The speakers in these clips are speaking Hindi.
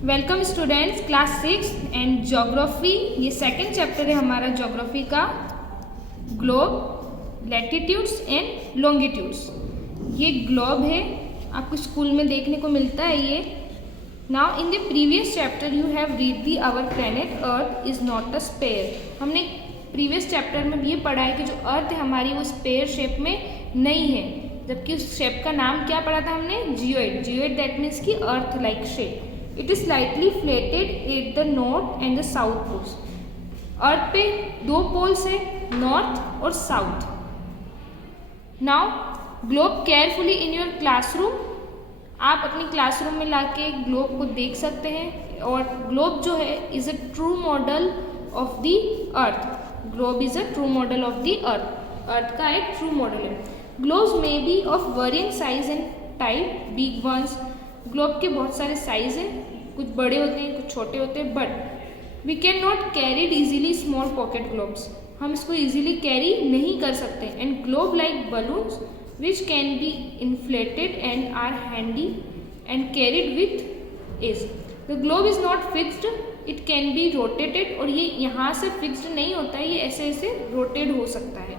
Welcome students, class 6 and geography. ये सेकंड चैप्टर है हमारा ज्योग्राफी का, ग्लोब, लैटिट्यूड्स एंड लॉन्गिट्यूड्स। ये ग्लोब है, आपको स्कूल में देखने को मिलता है ये। Now in the previous chapter you have read the our planet earth is not a sphere. हमने प्रीवियस चैप्टर में ये पढ़ा है कि जो अर्थ है हमारी वो स्फेयर शेप में नहीं है, जबकि उस शेप का नाम क्या पढ़ा था हमने? जियोइड। जियोइड दैट मीन्स की earth like shape. It is slightly flattened at the north and the south poles. Earth पे दो पोल्स है, नॉर्थ और south. Now globe carefully in your classroom. आप अपनी क्लासरूम में लाके ग्लोब को देख सकते हैं। और ग्लोब जो है is a true model of the earth. Globe is a true model of the earth. अर्थ का एक ट्रू मॉडल है। ग्लोब्स में be of varying size and type, big ones. Globe के बहुत सारे साइज हैं, कुछ बड़े होते हैं कुछ छोटे होते हैं, but we can not carry easily small pocket globes. हम इसको इजीली कैरी नहीं कर सकते। And globe like balloons which can be inflated and are handy and carried with ease. The globe is not fixed, it can be rotated. और ये यहाँ से फिक्स्ड नहीं होता है, ये ऐसे ऐसे रोटेट हो सकता है।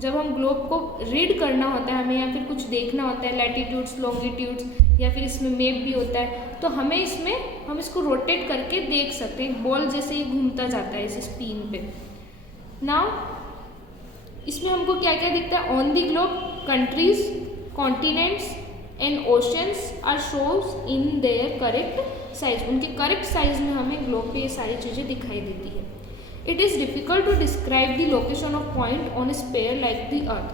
जब हम ग्लोब को रीड करना होता है हमें, या फिर कुछ देखना होता है, लैटिट्यूड्स लॉन्गिट्यूड्स, या फिर इसमें मैप भी होता है, तो हमें इसमें हम इसको रोटेट करके देख सकते हैं। बॉल जैसे ही घूमता जाता है इस स्पिन पे। नाउ इसमें हमको क्या क्या दिखता है? On the globe countries, continents and oceans are shows in their correct size. उनके करेक्ट साइज में हमें ग्लोब पे ये सारी चीज़ें दिखाई देती है। It is difficult to describe the location of point on a sphere like the earth.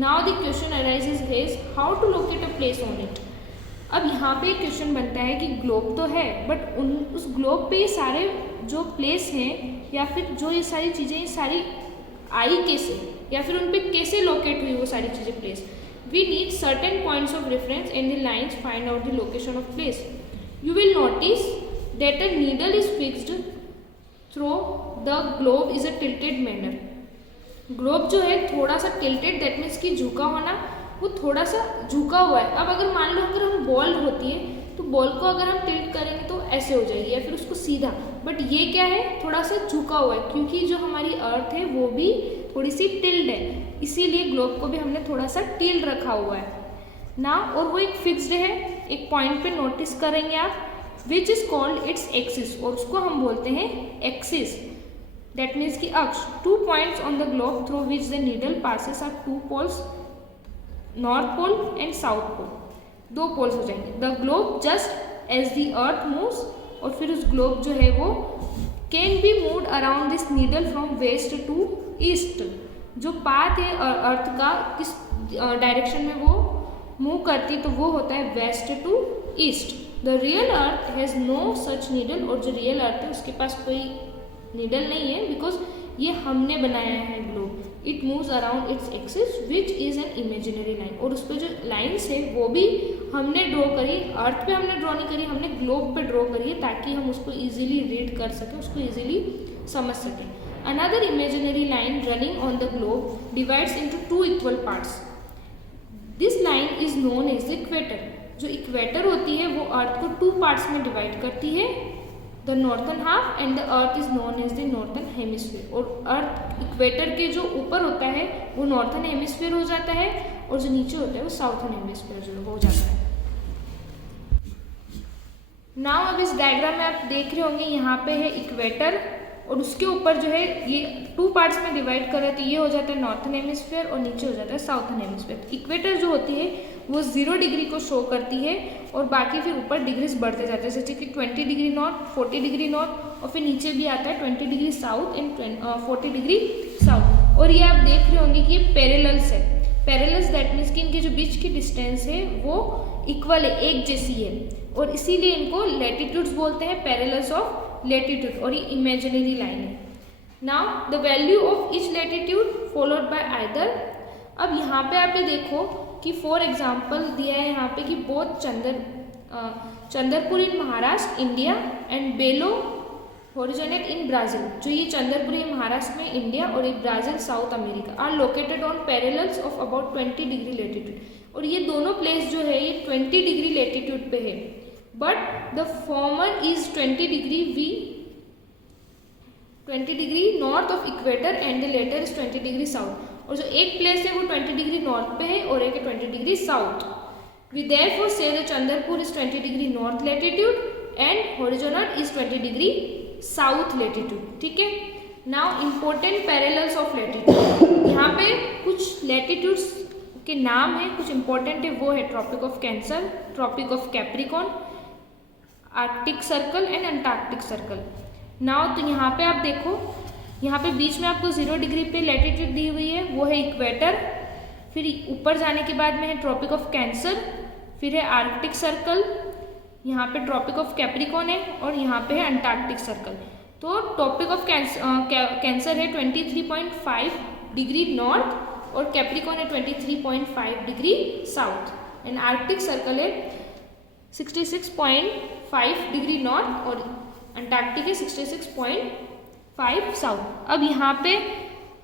Now the question arises is how to locate a place on it. अब यहाँ पे क्वेश्चन बनता है कि ग्लोब तो है, बट उस ग्लोब पे ये सारे जो प्लेस हैं या फिर जो ये सारी चीज़ें, ये सारी आई कैसे, या फिर उन पे कैसे लोकेट हुई वो सारी चीज़ें place. We need certain points of reference and the lines find out the location of place. You will notice that a needle is fixed through the globe is a tilted manner. Globe जो है थोड़ा सा टिल्टेड, दैट मीन्स कि झुका होना, वो थोड़ा सा झुका हुआ है। अब अगर मान लो अगर हम बॉल होती है तो बॉल को अगर हम टिल्ट करेंगे तो ऐसे हो जाएगी, या फिर उसको सीधा। बट ये क्या है? थोड़ा सा झुका हुआ है, क्योंकि जो हमारी अर्थ है वो भी थोड़ी सी टिल्ड है, इसीलिए ग्लोब को भी हमने थोड़ा सा टिल्ड रखा हुआ है ना। और वो एक फिक्स्ड है, एक पॉइंट पे नोटिस करेंगे आप, which is called its axis, और उसको हम बोलते हैं एक्सिस। दैट मीन्स की अक्ष। 2 points on the globe through which the needle passes are 2 poles, north pole and south pole. 2 poles हो जाएंगे। The globe just as the earth moves, और फिर उस ग्लोब जो है वो can be moved around this needle from west to east. जो पाथ है अर्थ का, किस डायरेक्शन में वो मूव करती, तो वो होता है west to east. The real earth has no such needle, और जो रियल अर्थ है उसके पास कोई नीडल नहीं है, बिकॉज ये हमने बनाया है globe. It moves around its axis which is an imaginary line. और उस पर जो लाइन्स है वो भी हमने ड्रॉ करी, अर्थ पे हमने ड्रॉ नहीं करी, हमने ग्लोब पे ड्रॉ करी है, ताकि हम उसको इजीली रीड कर सकें, उसको इजीली समझ सकें। Another imaginary line running on the globe divides into 2 equal parts. This line is known as equator. जो इक्वेटर होती है वो अर्थ को 2 पार्ट्स में डिवाइड करती है, the northern half and the earth is known as the northern hemisphere. और अर्थ इक्वेटर के जो ऊपर होता है वो नॉर्थन हेमिस्फीयर हो जाता है, और जो नीचे होता है वो साउथर्न हेमिस्फीयर जो हो जाता है। नाउ अब इस डायग्राम में आप देख रहे होंगे, यहाँ पे है इक्वेटर, और उसके ऊपर जो है ये 2 पार्ट्स में डिवाइड कर रहे हैं, तो ये हो जाता है नॉर्थन हेमिस्फीयर और नीचे हो जाता है साउथर्न हेमिस्फीयर। इक्वेटर जो होती है वो 0 डिग्री को शो करती है, और बाकी फिर ऊपर डिग्रीज बढ़ते जाते हैं, जैसे कि 20 डिग्री नॉर्थ, 40 डिग्री नॉर्थ, और फिर नीचे भी आता है 20 degree south and 40 degree south. और ये आप देख रहे होंगे कि ये पैरेलल्स है। पैरेलल्स दैट मीन्स कि इनके जो बीच की डिस्टेंस है वो इक्वल है, एक जैसी है, और इसीलिए इनको लैटिट्यूड्स बोलते हैं, पैरेलल्स ऑफ लैटिट्यूड, और ये इमेजिनरी लाइन है। Now the value of each latitude followed by either. अब यहाँ पे आप ये देखो कि फॉर एग्जाम्पल दिया है यहाँ पे कि both Chandrapur in Maharashtra India and Belo Horizonte in Brazil. जो ये चंद्रपुरी महाराष्ट्र में इंडिया और ये Brazil south America are located on parallels of about 20 degree latitude. और ये दोनों प्लेस जो है ये 20 डिग्री लेटीट्यूड पे है। But the former is 20 degree north of equator and the latter is 20 degree south. और जो एक प्लेस है वो 20 डिग्री नॉर्थ पे है और एक है 20 degree south. We therefore say the Chandrapur is 20 degree north latitude and Horizonte is 20 degree south latitude. ठीक है, now important parallels of latitude. यहाँ पे कुछ लैटिट्यूड्स के नाम है, कुछ इंपॉर्टेंट है, वो है tropic of cancer, tropic of capricorn, arctic circle and antarctic circle. Now तो यहाँ पे आप देखो, यहाँ पे बीच में आपको 0 डिग्री पे लैटिट्यूड दी हुई है, वो है इक्वेटर। फिर ऊपर जाने के बाद में है ट्रॉपिक ऑफ कैंसर, फिर है आर्कटिक सर्कल, यहाँ पे ट्रॉपिक ऑफ कैप्रिकॉन है और यहाँ पे है अंटार्कटिक सर्कल। तो ट्रॉपिक ऑफ कैंसर है 23.5 डिग्री नॉर्थ और कैप्रिकॉन है 23.5 degree south and Arctic circle है 66.5 डिग्री नॉर्थ और अंटार्कटिक है 66.5 साउथ। अब यहाँ पे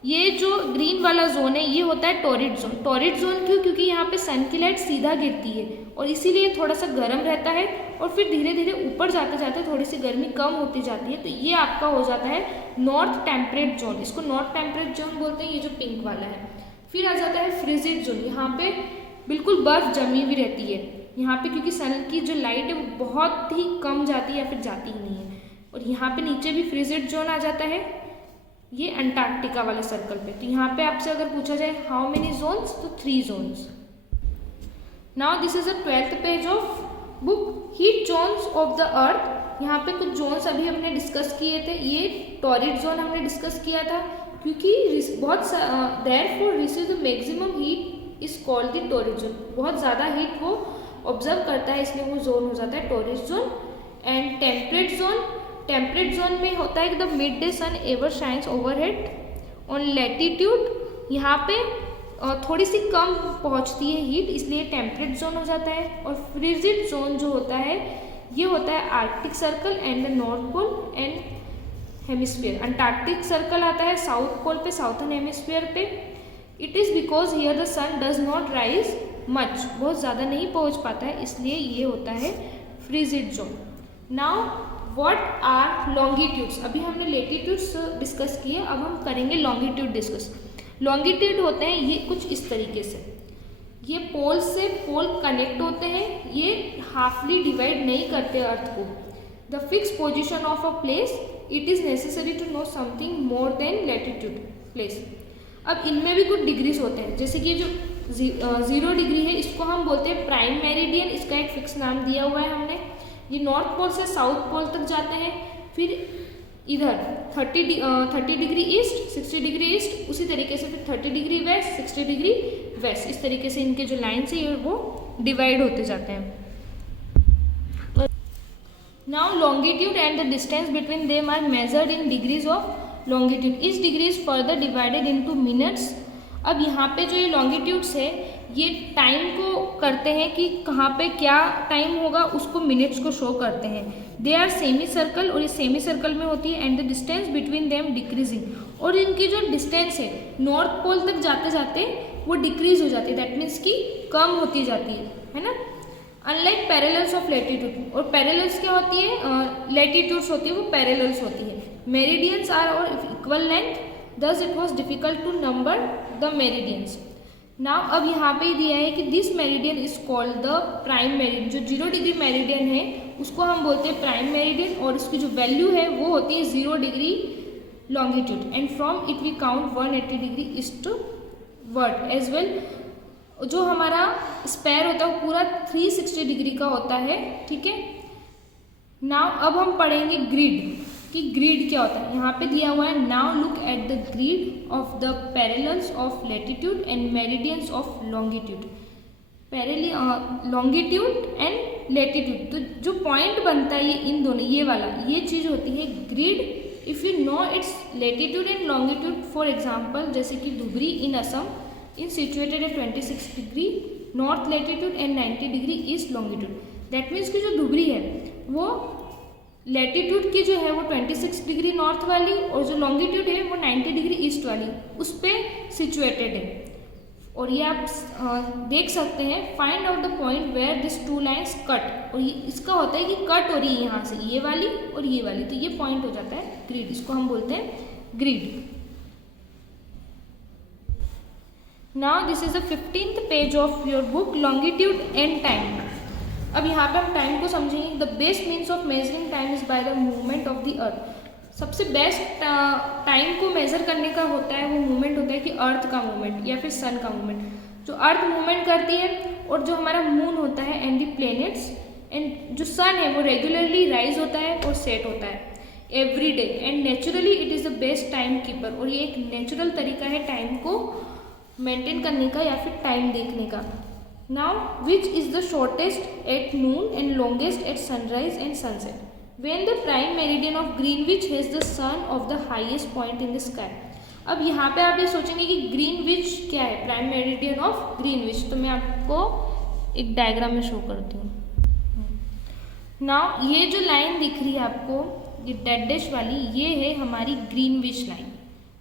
ये जो ग्रीन वाला जोन है ये होता है टॉरिड जोन। टॉरिड जोन क्यों? क्योंकि यहाँ पे सन की लाइट सीधा गिरती है और इसीलिए थोड़ा सा गर्म रहता है और फिर धीरे धीरे ऊपर जाते जाते थोड़ी सी गर्मी कम होती जाती है। तो ये आपका हो जाता है नॉर्थ टेम्परेट जोन, इसको नॉर्थ टेम्परेट जोन बोलते हैं, ये जो पिंक वाला है। फिर आ जाता है फ्रिजिड जोन, यहाँ पे बिल्कुल बर्फ जमी हुई रहती है यहाँ पे, क्योंकि सन की जो लाइट है वो बहुत ही कम जाती है या फिर जाती ही नहीं है। और यहाँ पे नीचे भी फ्रिजिड जोन आ जाता है, ये अंटार्कटिका वाले सर्कल पे। तो यहाँ पे आपसे अगर पूछा जाए हाउ मेनी जोन्स, तो 3 zones. Now this is the 12th page of book, heat zones of the earth. यहाँ पे कुछ जोन्स अभी हमने डिस्कस किए थे। ये टॉरिड जोन हमने डिस्कस किया था क्योंकि बहुत therefore receive the maximum heat is called the torrid zone. बहुत ज़्यादा हीट वो ऑब्जर्व करता है इसलिए वो जोन हो जाता है torrid zone. And temperate zone, temperate zone में होता है कि the midday sun ever shines overhead on latitude. यहाँ पे थोड़ी सी कम पहुँचती है हीट, इसलिए टेम्परेट जोन हो जाता है। और फ्रिजिड जोन जो होता है ये होता है arctic circle and the north pole and hemisphere. Antarctic circle आता है साउथ पोल पे, साउथर्न हेमिस्फीयर पे। It is because here the sun does not rise much, बहुत ज़्यादा नहीं पहुँच पाता है, इसलिए ये होता है frigid zone. Now what are longitudes? अभी हमने लेटिट्यूड्स डिस्कस किए, अब हम करेंगे लॉन्गिट्यूड डिस्कस। लॉन्गिट्यूड होते हैं ये कुछ इस तरीके से, ये पोल से पोल कनेक्ट होते हैं, ये हाफली डिवाइड नहीं करते अर्थ को। The fix position of a place, it is necessary to know something more than latitude place. अब इनमें भी कुछ डिग्रीज होते हैं, जैसे कि जो 0 डिग्री है इसको हम बोलते हैं प्राइम मेरिडियन, इसका एक फिक्स नाम दिया हुआ है हमने। ये नॉर्थ पोल से साउथ पोल तक जाते हैं। फिर इधर 30 डिग्री ईस्ट, 60 डिग्री ईस्ट, उसी तरीके से फिर 30 डिग्री वेस्ट, 60 डिग्री वेस्ट, इस तरीके से इनके जो लाइन्स है वो डिवाइड होते जाते हैं। Now longitude and the distance between them are measured in degrees of longitude. इस degree is further divided into minutes. अब यहाँ पे जो ये लॉन्गिट्यूड्स है ये टाइम को करते हैं कि कहाँ पे क्या टाइम होगा उसको मिनट्स को शो करते हैं। दे आर सेमी सर्कल और ये सेमी सर्कल में होती है। And the distance between them decreasing, और इनकी जो डिस्टेंस है नॉर्थ पोल तक जाते जाते वो डिक्रीज हो जाती है, दैट मीन्स कि कम होती जाती है ना। अनलाइक पैरेलल्स ऑफ लैटिट्यूड, और पैरेलल्स क्या होती है, लैटिट्यूड्स होती है वो पैरेलल्स होती है। Meridians are of equal length, thus it was difficult to number the meridians. Now अब यहाँ पे दिया है कि this meridian is called the prime meridian। जो 0 डिग्री मेरिडियन है उसको हम बोलते हैं प्राइम मेरिडियन, और इसकी जो वैल्यू है वो होती है 0 degree longitude. And from it we count 180 degree eastward as well. जो हमारा स्पेयर होता है वो पूरा 360 डिग्री का होता है, ठीक है। नाउ अब हम पढ़ेंगे ग्रिड, कि ग्रिड क्या होता है। यहाँ पे दिया हुआ है, now look at the grid of the parallels of latitude and meridians of longitude. Longitude and latitude, तो जो पॉइंट बनता है ये इन दोनों, ये वाला, ये चीज़ होती है grid. If you know its latitude and longitude, for example जैसे कि Dhubri in Assam in situated at 26 degree north latitude and 90 degree east longitude. That means कि जो धुबरी है वो लैटिट्यूड की जो है वो 26 डिग्री नॉर्थ वाली, और जो लॉन्गिट्यूड है वो 90 डिग्री ईस्ट वाली उस पर सिचुएटेड है। और ये आप देख सकते हैं, find out the point where this two lines cut, और ये इसका होता है कि कट हो रही है यहाँ से ये वाली और ये वाली, तो ये पॉइंट हो जाता है ग्रिड, इसको हम बोलते हैं grid. Now this is the 15th page of your book, longitude and time. अब यहाँ पे हम टाइम को समझेंगे। The best means of measuring time is by the movement of the अर्थ। सबसे बेस्ट टाइम को मेजर करने का होता है वो मूवमेंट होता है कि अर्थ का मूवमेंट या फिर सन का मूवमेंट, जो अर्थ मूवमेंट करती है और जो हमारा मून होता है एंड द प्लैनेट्स, एंड जो सन है वो रेगुलरली राइज होता है और सेट होता है every day, and naturally it is the best time keeper. और ये एक नेचुरल तरीका है टाइम को मेंटेन करने का या फिर टाइम देखने का। Now which is the shortest at noon and longest at sunrise and sunset, when the prime meridian of Greenwich has the sun of the highest point in the sky. अब यहाँ पे आप ये सोचेंगे कि ग्रीनविच क्या है, प्राइम मेरिडियन ऑफ ग्रीनविच, तो मैं आपको एक डायग्राम में शो करती हूँ। नाउ ये जो लाइन दिख रही है आपको, ये डेड डैश वाली, ये है हमारी ग्रीनविच लाइन,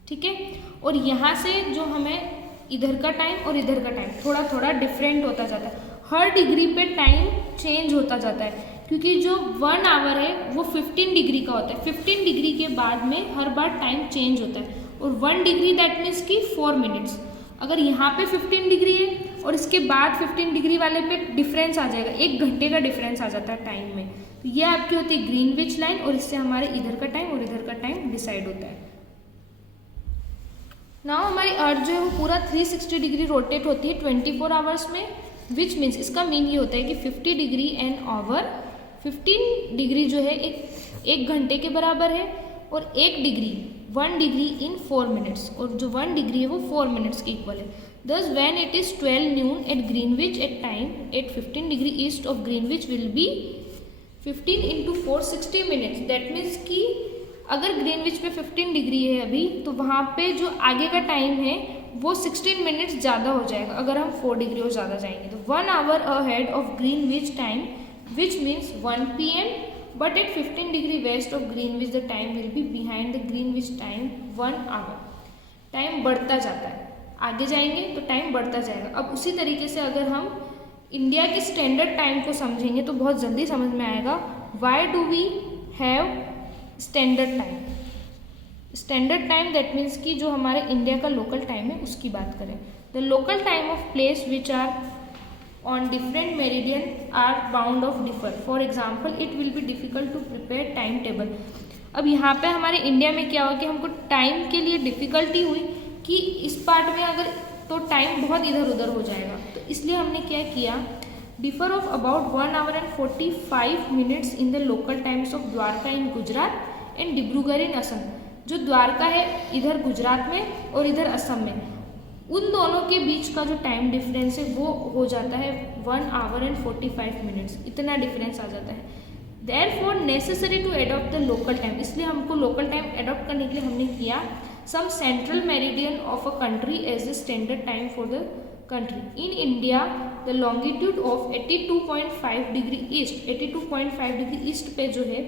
ठीक है। और यहाँ से जो हमें इधर का टाइम और इधर का टाइम थोड़ा थोड़ा डिफरेंट होता जाता है, हर डिग्री पे टाइम चेंज होता जाता है, क्योंकि जो 1 आवर है वो 15 डिग्री का होता है। 15 डिग्री के बाद में हर बार टाइम चेंज होता है, और 1 डिग्री दैट मीन्स कि 4 मिनट्स। अगर यहाँ पे 15 डिग्री है और इसके बाद 15 डिग्री वाले पे डिफरेंस आ जाएगा, 1 घंटे का डिफरेंस आ जाता है टाइम में, तो ये आपकी होती है ग्रीनविच लाइन, और इससे हमारे इधर का टाइम और इधर का टाइम डिसाइड होता है। नाउ हमारी अर्थ जो है वो पूरा 360 डिग्री रोटेट होती है 24 आवर्स में, विच मीन्स इसका मीन ये होता है कि 50 डिग्री एन आवर, 15 डिग्री जो है एक घंटे के बराबर है, और 1 डिग्री इन 4 मिनट्स, और जो 1 डिग्री है वो 4 मिनट्स के इक्वल है। Thus when it is 12 noon at Greenwich at time at 15 degree east of Greenwich will be 15 into 4 60 minutes. That means कि अगर ग्रीनविच पे 15 डिग्री है अभी, तो वहाँ पे जो आगे का टाइम है वो 16 मिनट्स ज़्यादा हो जाएगा अगर हम 4 डिग्री और ज़्यादा जाएंगे, तो 1 hour ahead of Greenwich time, which means 1 PM, but at 15 degree west of Greenwich the time will be behind the Greenwich time 1 hour. Time बढ़ता जाता है, आगे जाएंगे तो टाइम बढ़ता जाएगा। अब उसी तरीके से अगर हम इंडिया के स्टैंडर्ड टाइम को समझेंगे तो बहुत जल्दी समझ में आएगा। Why do we have standard time? Standard time that means कि जो हमारे इंडिया का लोकल टाइम है उसकी बात करें। The local time of place which are on different meridian are bound of differ. For example it will be difficult to prepare time table. अब यहाँ पे हमारे इंडिया में क्या हुआ कि हमको टाइम के लिए डिफ़िकल्टी हुई कि इस पार्ट में अगर तो टाइम बहुत इधर उधर हो जाएगा, तो इसलिए हमने क्या किया, differ of about 1 hour and 45 minutes in the local times of Dwarka in Gujarat and Dibrugarh in Assam. जो द्वारका है इधर गुजरात में और इधर असम में, उन दोनों के बीच का जो टाइम डिफरेंस है वो हो जाता है 1 आवर एंड 45 मिनट्स, इतना डिफरेंस आ जाता है। Therefore necessary to adopt the local time, इसलिए हमको लोकल टाइम अडॉप्ट करने के लिए हमने किया some central meridian of a country as the standard time for the country. In India, the longitude of 82.5 degree east, 82.5 degree east पे जो है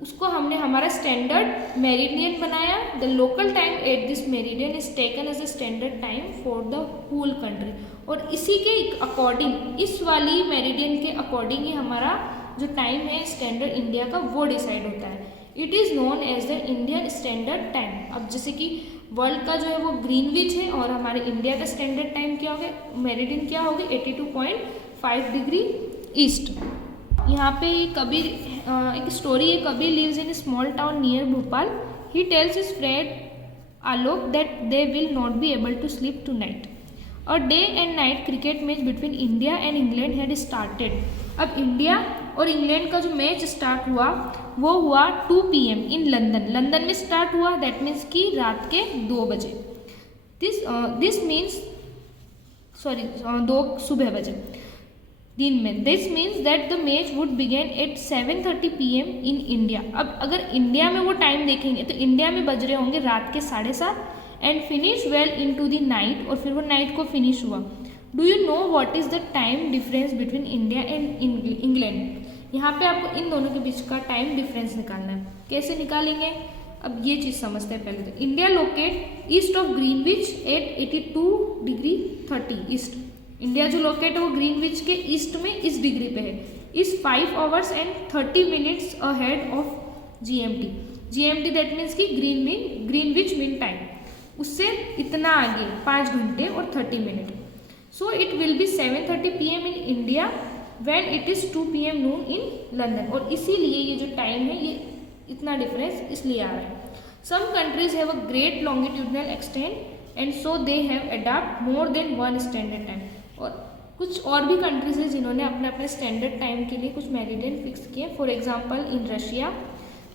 उसको हमने हमारा स्टैंडर्ड मेरिडियन बनाया। The local time at this meridian is taken as a standard time for the whole country, और इसी के अकॉर्डिंग, इस वाली मेरिडियन के अकॉर्डिंग ही हमारा जो टाइम है स्टैंडर्ड इंडिया का वो डिसाइड होता है। It is known as the Indian standard time. अब जैसे कि वर्ल्ड का जो है वो ग्रीनविच है और हमारे इंडिया का स्टैंडर्ड टाइम क्या हो गया, मेरिडियन क्या होगी 82.5 डिग्री ईस्ट। यहाँ पे कबीर एक स्टोरी है, Kabir lives in small town near Bhopal. He tells his friend Alok that they will not be able to sleep tonight. और day and night cricket match between India and England had started. अब इंडिया और इंग्लैंड का जो मैच स्टार्ट हुआ वो हुआ 2 PM इन लंदन। लंदन में स्टार्ट हुआ, दैट मीन्स कि रात के 2 बजे। दिस मीन्स 2 सुबह बजे दिन में। This means that the match would begin at 7:30 PM in India. अब अगर इंडिया में वो टाइम देखेंगे तो इंडिया में बज रहे होंगे रात के 7:30 and finish well into the night, और फिर वो नाइट को फिनिश हुआ। Do you know what is the time difference between India and England? यहाँ पे आपको इन दोनों के बीच का टाइम डिफरेंस निकालना है। कैसे निकालेंगे? अब ये चीज़ समझते हैं पहले। तो India locate east of Greenwich at 82 degree 30 east. India जो लोकेट है वो ग्रीनविच के ईस्ट में इस डिग्री पे है, इस 5 hours and 30 minutes ahead of GMT। GMT that means की ग्रीनविच मीन टाइम, उससे इतना आगे 5 घंटे और 30 minute. So it will B 7:30 PM in India when it is 2 PM Noon in London. और इसीलिए ये जो टाइम है ये इतना डिफरेंस इसलिए आ रहा है। Some countries have a great longitudinal extent and so they have adopt more than one standard time. और कुछ और भी कंट्रीज है जिन्होंने अपने अपने स्टैंडर्ड टाइम के लिए कुछ मेरिडियन फिक्स किए। For example in Russia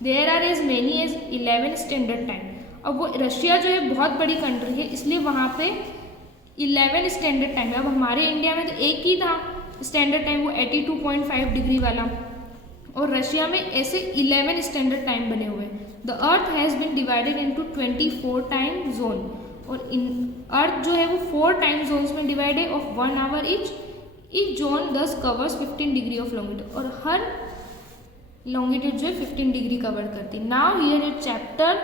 there are as many as 11 standard time. अब वो रशिया जो है बहुत बड़ी कंट्री है, इसलिए वहाँ पे 11 स्टैंडर्ड टाइम है। अब हमारे इंडिया में तो एक ही था स्टैंडर्ड टाइम, वो 82.5 डिग्री वाला, और रशिया में ऐसे 11 स्टैंडर्ड टाइम बने हुए हैं। The earth has been divided into 24 time zone, और इन अर्थ जो है वो 4 टाइम जोन्स में डिवाइड है ऑफ 1 hour ईच जोन दस कवर्स 15 डिग्री ऑफ लॉन्गिट्यूड, और हर लॉन्गिट्यूड जो है 15 डिग्री कवर करती है। Now here it chapter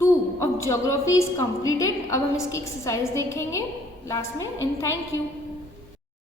2 of geography is completed. अब हम इसकी एक्सरसाइज देखेंगे लास्ट में, एंड थैंक यू।